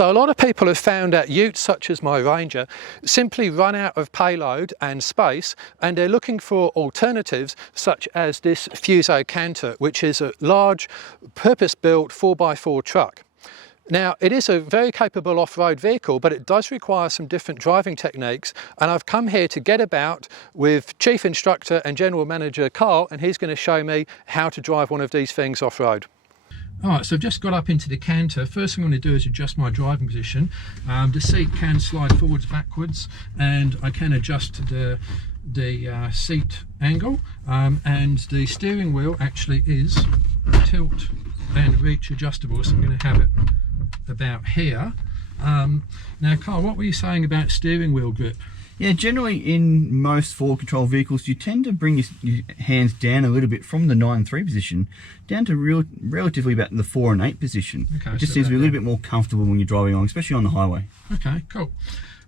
So a lot of people have found that utes such as my Ranger simply run out of payload and space, and they're looking for alternatives such as this Fuso Canter, which is a large purpose-built 4x4 truck. Now, it is a very capable off-road vehicle, but it does require some different driving techniques, and I've come here to Getabout with Chief Instructor and General Manager Carl, and he's going to show me how to drive one of these things off-road. Alright, so I've just got up into the canter. First thing I'm going to do is adjust my driving position. The seat can slide forwards, backwards, and I can adjust the seat angle, and the steering wheel actually is tilt and reach adjustable, so I'm going to have it about here. Now Carl, what were you saying about steering wheel grip? Yeah, generally in most forward control vehicles you tend to bring your hands down a little bit from the 9 and 3 position down to relatively about the 4 and 8 position. Okay, it just seems to be a little bit more comfortable when you're driving along, especially on the highway. Okay, cool.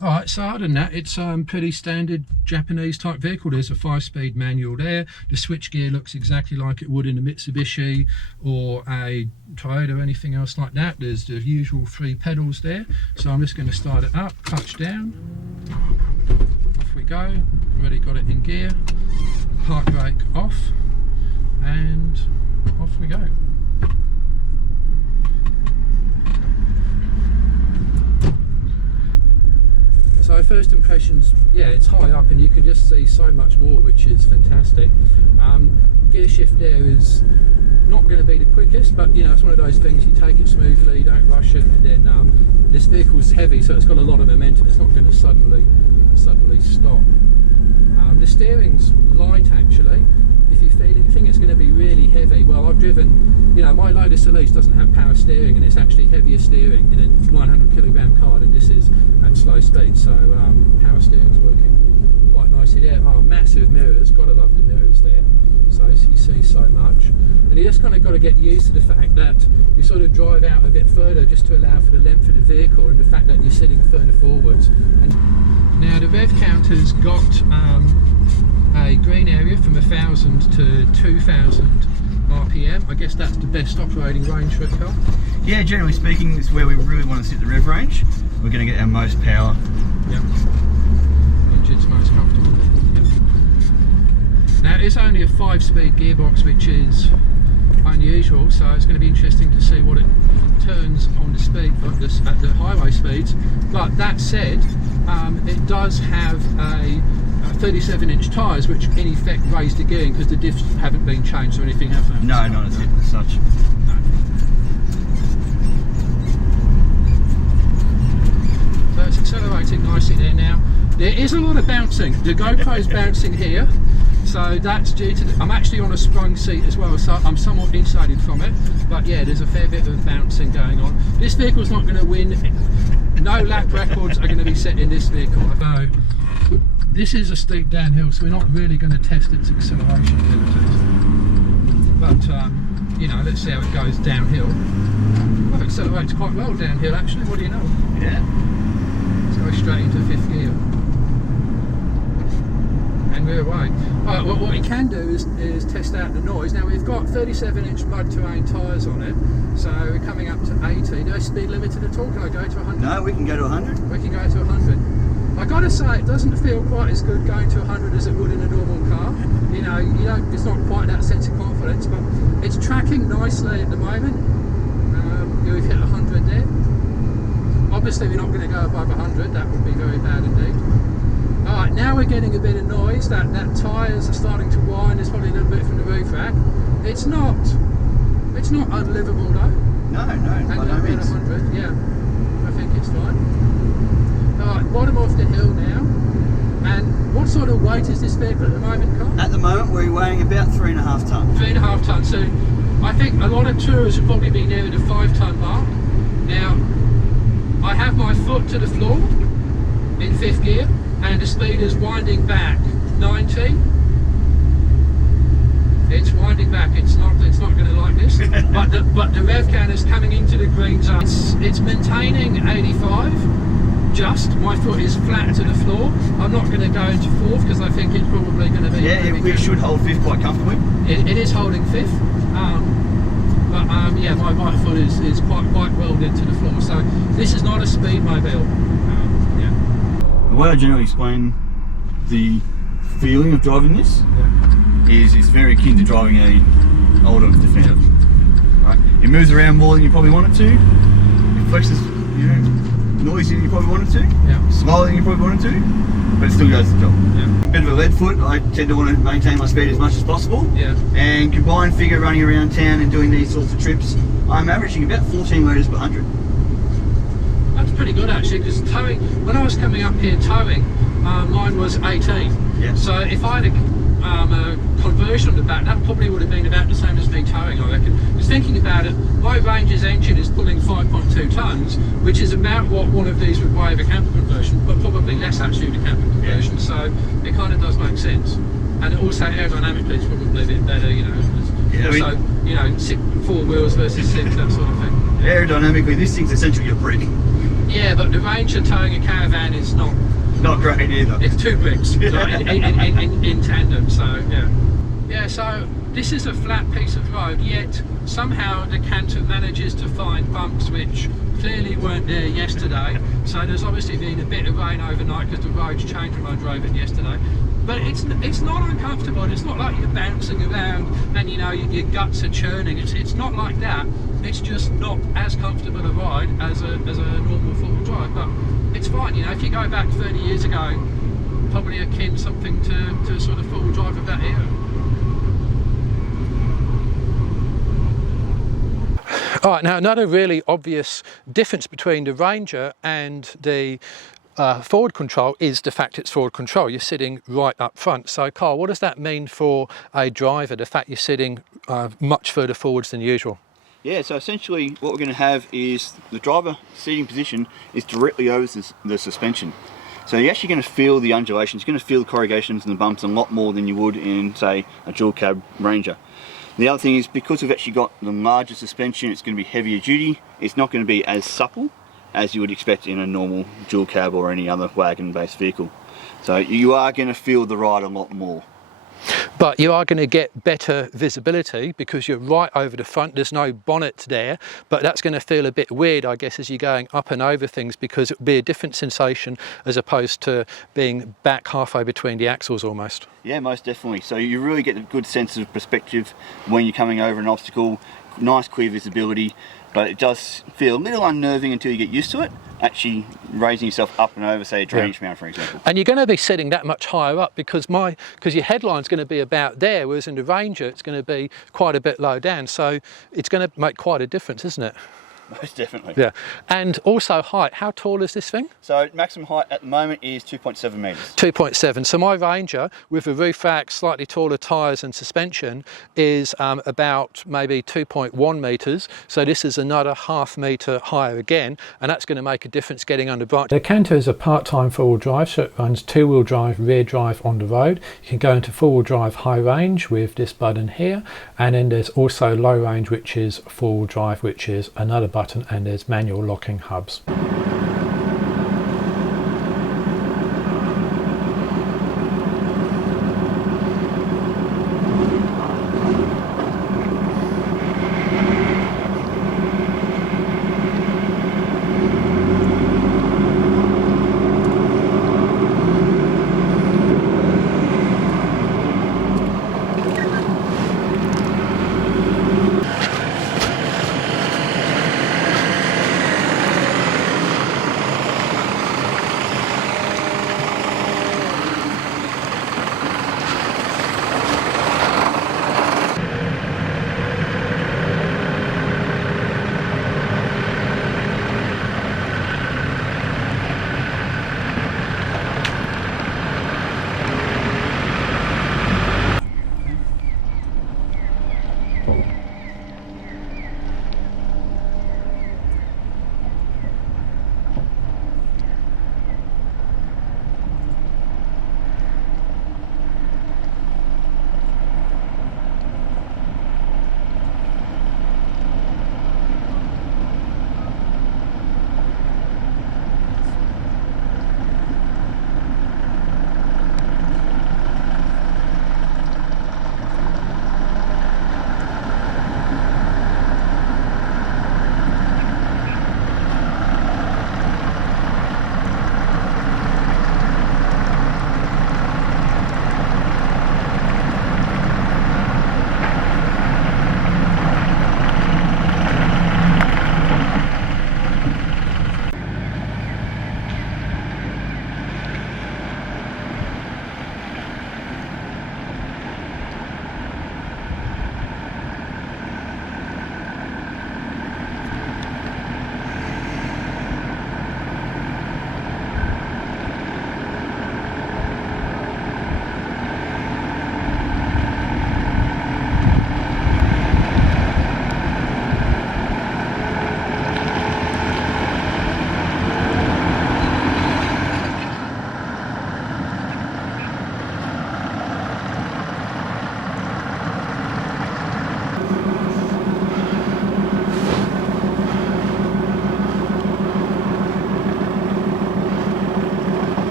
Alright, so other than that, it's pretty standard Japanese type vehicle. There's a 5-speed manual there. The switchgear looks exactly like it would in a Mitsubishi or a Toyota or anything else like that. There's the usual 3 pedals there. So I'm just going to start it up, clutch down. Off we go. Already got it in gear. Park brake off. And off we go. So first impressions, yeah, it's high up and you can just see so much more, which is fantastic. Gear shift there is not going to be the quickest, but you know, it's one of those things, you take it smoothly, you don't rush it, and then this vehicle's heavy, so it's got a lot of momentum. It's not going to suddenly stop. The steering's light actually. If you think it's going to be really heavy, well, I've driven, you know, my Lotus Elise doesn't have power steering, and it's actually heavier steering in a 900 kilogram car, and this is at slow speed, so power steering's working quite nicely there. Oh, massive mirrors, gotta love the mirrors there, so you see so much. And you just kind of got to get used to the fact that you sort of drive out a bit further just to allow for the length of the vehicle, and the fact that you're sitting further forwards. And now the rev counter's got a green area from 1000 to 2000 RPM. I guess that's the best operating range for a car. Yeah, generally speaking, it's where we really want to sit the rev range. We're going to get our most power. Yep. Engine's most comfortable. Yep. Now it's only a 5-speed gearbox, which is unusual, so it's going to be interesting to see what it turns on the speed at the highway speeds. But that said, it does have a 37-inch tyres, which in effect raise the gearing because the diffs haven't been changed or anything, have they? No, not as such. No. So it's accelerating nicely there now. There is a lot of bouncing. The GoPro's bouncing here, so that's due to I'm actually on a sprung seat as well, so I'm somewhat insulated from it. But yeah, there's a fair bit of bouncing going on. This vehicle's not going to win. No lap records are going to be set in this vehicle. So, this is a steep downhill, so we're not really going to test its acceleration abilities. But, you know, let's see how it goes downhill. Well, it accelerates quite well downhill, actually. What do you know? Yeah. Let's go straight into 5th gear. And we're away. Right, well, what we can do is test out the noise. Now, we've got 37-inch mud terrain tyres on it, so we're coming up to 80. No speed limited at all? Can I go to 100? No, we can go to 100. We can go to 100. I got to say, it doesn't feel quite as good going to 100 as it would in a normal car. You know, it's not quite that sense of confidence, but it's tracking nicely at the moment. We've hit 100 there. Obviously, we're not going to go above 100. That would be very bad indeed. All right, now we're getting a bit of noise. That tyres are starting to whine. There's probably a little bit from the roof rack. It's not unlivable though. No, and by no means. 100, yeah. I think it's fine. Alright, bottom of the hill now. And what sort of weight is this vehicle at the moment, Carl? At the moment we're weighing about 3.5 tonnes. 3.5 tonnes, so I think a lot of tourers will probably be near the 5-tonne mark. Now, I have my foot to the floor in 5th gear, and the speed is winding back 90. It's winding back. It's not going to like this. but the rev counter is coming into the green zone. It's maintaining 85. Just my foot is flat to the floor. I'm not going to go into 4th because I think it's probably going to be. Yeah, we should hold 5th quite comfortably. It is holding 5th. But yeah, my right foot is quite welded into the floor. So this is not a speed mobile. Yeah. The way I generally explain the feeling of driving this is it's very akin to driving a older Defender. Right? It moves around more than you probably want it to. It flexes, you know, noisier than you probably want it to. Slower than you probably want it to, but it still does the job. A bit of a lead foot. I tend to want to maintain my speed as much as possible. And combined figure running around town and doing these sorts of trips, I'm averaging about 14 litres per 100. That's pretty good actually, because towing, when I was coming up here towing, mine was 18. So if I had a conversion on the back, that probably would have been about the same as me towing, I reckon. Because thinking about it, my Ranger's engine is pulling 5.2 tonnes, which is about what one of these would weigh of a camper conversion, but probably less actually with a camper conversion. So it kind of does make sense. And also aerodynamically it's probably a bit better, you know. Also, you know, 4 wheels versus 6, that sort of thing. Aerodynamically, this thing's essentially a brick. Yeah, but the Ranger towing a caravan is not great either. It's 2 bricks like, in tandem, so yeah. Yeah, so this is a flat piece of road, yet somehow the Canter manages to find bumps which clearly weren't there yesterday. So there's obviously been a bit of rain overnight because the roads changed when I drove it yesterday. But it's not uncomfortable. It's not like you're bouncing around and you know your guts are churning. It's not like that. It's just not as comfortable a ride as a normal four-wheel drive. But it's fine. You know, if you go back 30 years ago, probably akin something to sort of four-wheel drive of that era. All right, now another really obvious difference between the Ranger and the forward control is the fact it's forward control. You're sitting right up front. So Carl, what does that mean for a driver, the fact you're sitting much further forwards than usual? Yeah, so essentially what we're going to have is the driver seating position is directly over the suspension. So you're actually going to feel the undulations, you're going to feel the corrugations and the bumps a lot more than you would in, say, a dual cab Ranger. The other thing is, because we've actually got the larger suspension, it's going to be heavier duty. It's not going to be as supple as you would expect in a normal dual cab or any other wagon based vehicle. So you are going to feel the ride a lot more. But you are going to get better visibility because you're right over the front. There's no bonnet there, but that's going to feel a bit weird, I guess, as you're going up and over things, because it'll be a different sensation as opposed to being back halfway between the axles almost. Yeah, most definitely. So you really get a good sense of perspective when you're coming over an obstacle, nice clear visibility, but it does feel a little unnerving until you get used to it, actually raising yourself up and over, say, a drainage mount, for example. And you're going to be sitting that much higher up because your headline's going to be about there, whereas in the Ranger it's going to be quite a bit low down. So it's going to make quite a difference, isn't it? Most definitely. Yeah. And also height. How tall is this thing? So maximum height at the moment is 2.7 metres. 2.7. So my Ranger, with a roof rack, slightly taller tyres and suspension, is about maybe 2.1 metres. So this is another ½ metre higher again, and that's going to make a difference getting under branch. The Canter is a part-time four-wheel drive, so it runs two-wheel drive, rear drive on the road. You can go into four-wheel drive high range with this button here, and then there's also low range, which is four-wheel drive, which is another button, and there's manual locking hubs.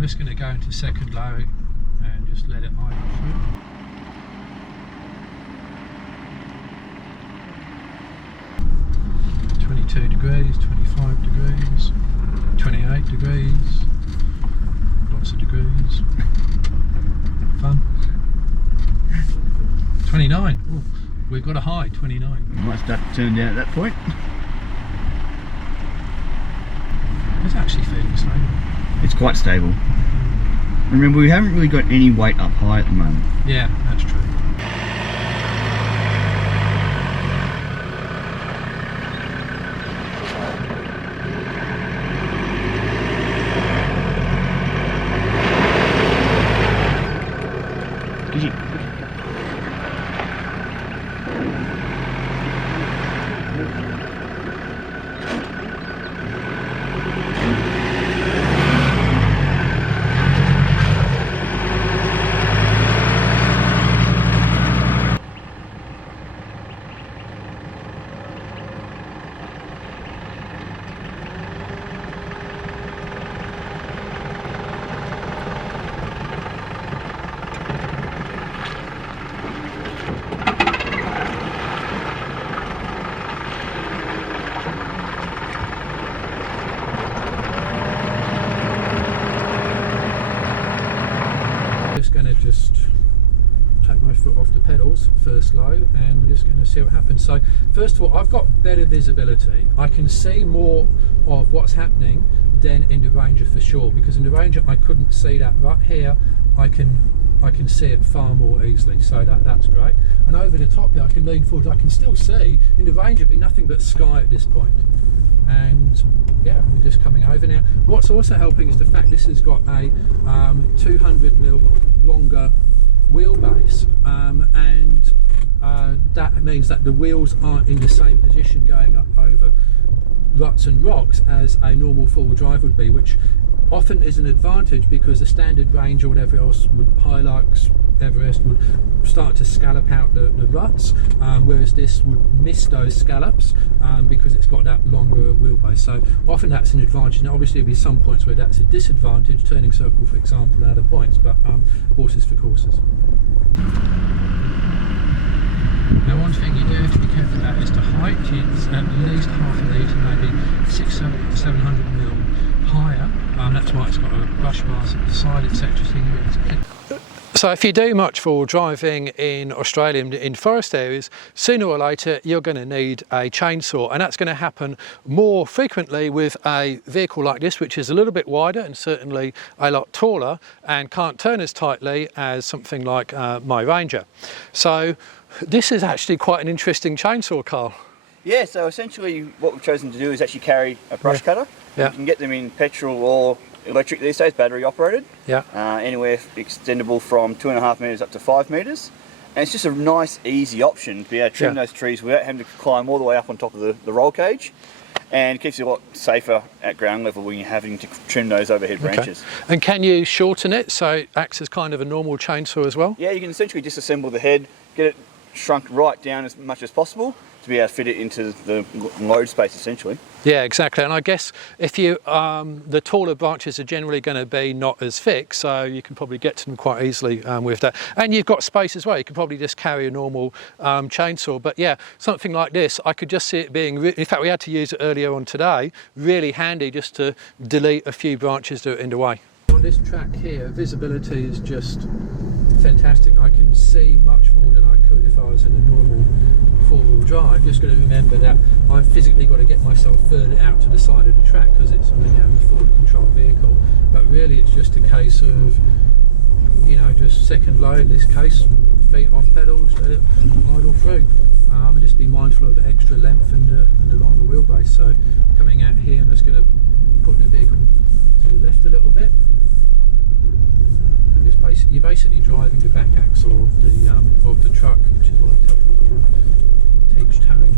I'm just going to go into second low and just let it idle through. Degrees, 25 degrees, 28 degrees, lots of degrees, fun. 29, ooh, we've got a high, 29. Might start to turn down at that point. It's actually fairly stable. It's quite stable. Remember, we haven't really got any weight up high at the moment. Yeah, that's true. Just take my foot off the pedals first low, and we're just going to see what happens. So first of all, I've got better visibility. I can see more of what's happening than in the Ranger for sure, because in the Ranger I couldn't see that. Right here I can see it far more easily, so that's great. And over the top here I can lean forward. I can still see in the Ranger be nothing but sky at this point. And yeah, we're just coming over now. What's also helping is the fact this has got a 200mm longer wheelbase, and that means that the wheels aren't in the same position going up over ruts and rocks as a normal four-wheel drive would be, which often is an advantage because the standard Range or whatever else would, Hilux, Everest, would start to scallop out the ruts, whereas this would miss those scallops because it's got that longer wheelbase. So often that's an advantage. Now obviously there'll be some points where that's a disadvantage, turning circle for example and other points, but horses for courses. Now one thing you do have to be careful about is the height. It's at least half a litre, maybe 600-700mm higher. That's why it's got a brush bars at the side, etc. So if you do much for driving in Australia in forest areas, sooner or later you're going to need a chainsaw, and that's going to happen more frequently with a vehicle like this, which is a little bit wider and certainly a lot taller and can't turn as tightly as something like my Ranger. So this is actually quite an interesting chainsaw, Carl. Yeah, so essentially what we've chosen to do is actually carry a brush cutter. Yeah. You can get them in petrol or electric these days, battery operated. Yeah. Anywhere extendable from 2.5 metres up to 5 metres. And it's just a nice, easy option to be able to trim those trees without having to climb all the way up on top of the roll cage. And it keeps you a lot safer at ground level when you're having to trim those overhead branches. And can you shorten it so it acts as kind of a normal chainsaw as well? Yeah, you can essentially disassemble the head, get it shrunk right down as much as possible to be able to fit it into the load space essentially. Yeah, exactly. And I guess if you the taller branches are generally going to be not as thick, so you can probably get to them quite easily with that. And you've got space as well. You can probably just carry a normal chainsaw. But yeah, something like this, I could just see it being, in fact we had to use it earlier on today, really handy just to delete a few branches that are in the way. On this track here, visibility is just fantastic. I can see much more than I could if I was in a normal four-wheel drive. Just got to remember that I've physically got to get myself further out to the side of the track because it's only now a forward control vehicle. But really it's just a case of, you know, just second load in this case, feet off pedals, let it idle through. And just be mindful of the extra length and the longer wheelbase. So coming out here, I'm just going to put the vehicle to the left a little bit. You're basically driving the back axle of the truck, which is what I tell people teach towing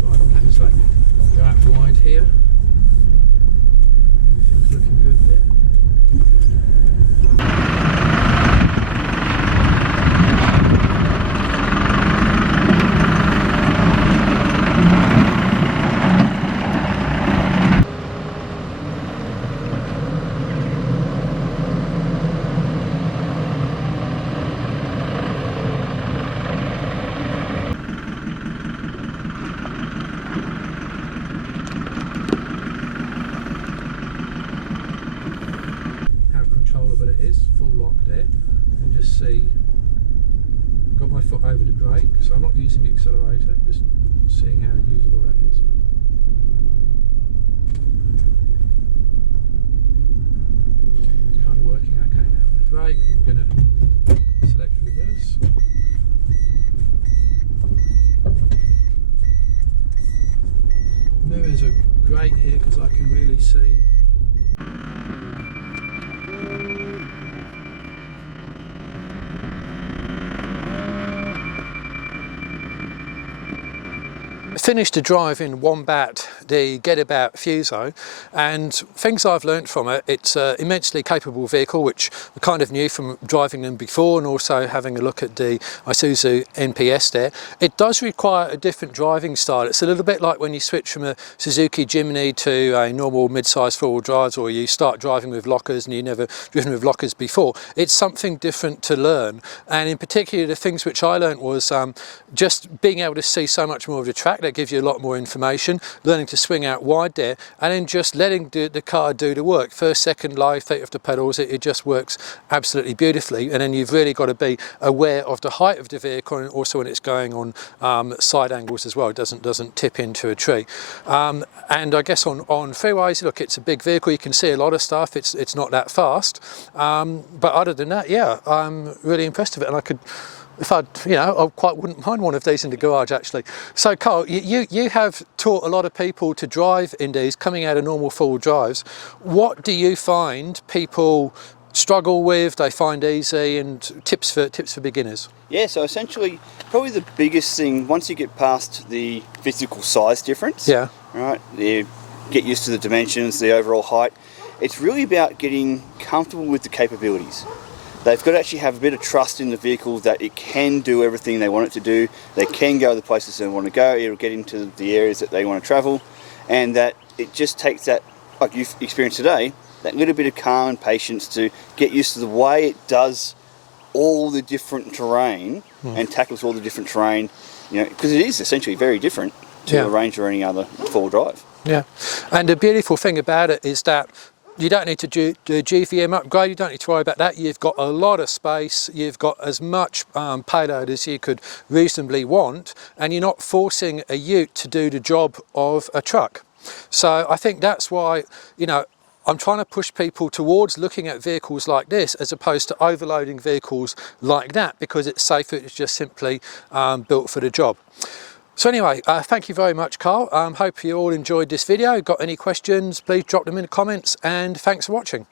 driving that. So go out wide here. Everything's looking good there. controller, but it is full lock there. You can just see, got my foot over the brake, so I'm not using the accelerator, just seeing how usable that is. It's kind of working okay now on the brake. We're going to select reverse. Mirrors are great here because I can really see. Finished a drive in Wombat, the Getabout Fuso, and things I've learnt from it, it's an immensely capable vehicle, which I kind of knew from driving them before and also having a look at the Isuzu NPS there. It does require a different driving style. It's a little bit like when you switch from a Suzuki Jimny to a normal mid-size four-wheel drive, or you start driving with lockers and you've never driven with lockers before. It's something different to learn, and in particular the things which I learnt was just being able to see so much more of the track. That gives you a lot more information, learning to swing out wide there, and then just letting the car do the work. First, second, low, feet off the pedals, it just works absolutely beautifully. And then you've really got to be aware of the height of the vehicle, and also when it's going on side angles as well. It doesn't tip into a tree. And I guess on freeways, look, it's a big vehicle. You can see a lot of stuff. It's not that fast. But other than that, yeah, I'm really impressed with it, and I could. If I quite wouldn't mind one of these in the garage actually. So Carl, you have taught a lot of people to drive in these, coming out of normal four-wheel drives. What do you find people struggle with, they find easy, and tips for beginners? Yeah, so essentially, probably the biggest thing, once you get past the physical size difference, Yeah. right, you get used to the dimensions, the overall height, it's really about getting comfortable with the capabilities. They've got to actually have a bit of trust in the vehicle that it can do everything they want it to do. They can go the places they want to go. It'll get into the areas that they want to travel, and that it just takes that, like you've experienced today, that little bit of calm and patience to get used to the way it does all the different terrain and tackles all the different terrain. Because it is essentially very different to a Range or any other four-wheel drive. Yeah, and the beautiful thing about it is that you don't need to do a GVM upgrade, you don't need to worry about that. You've got a lot of space, you've got as much payload as you could reasonably want, and you're not forcing a ute to do the job of a truck. So I think that's why, I'm trying to push people towards looking at vehicles like this as opposed to overloading vehicles like that, because it's safer, it's just simply built for the job. So anyway, thank you very much, Carl. Hope you all enjoyed this video. Got any questions, please drop them in the comments, and thanks for watching.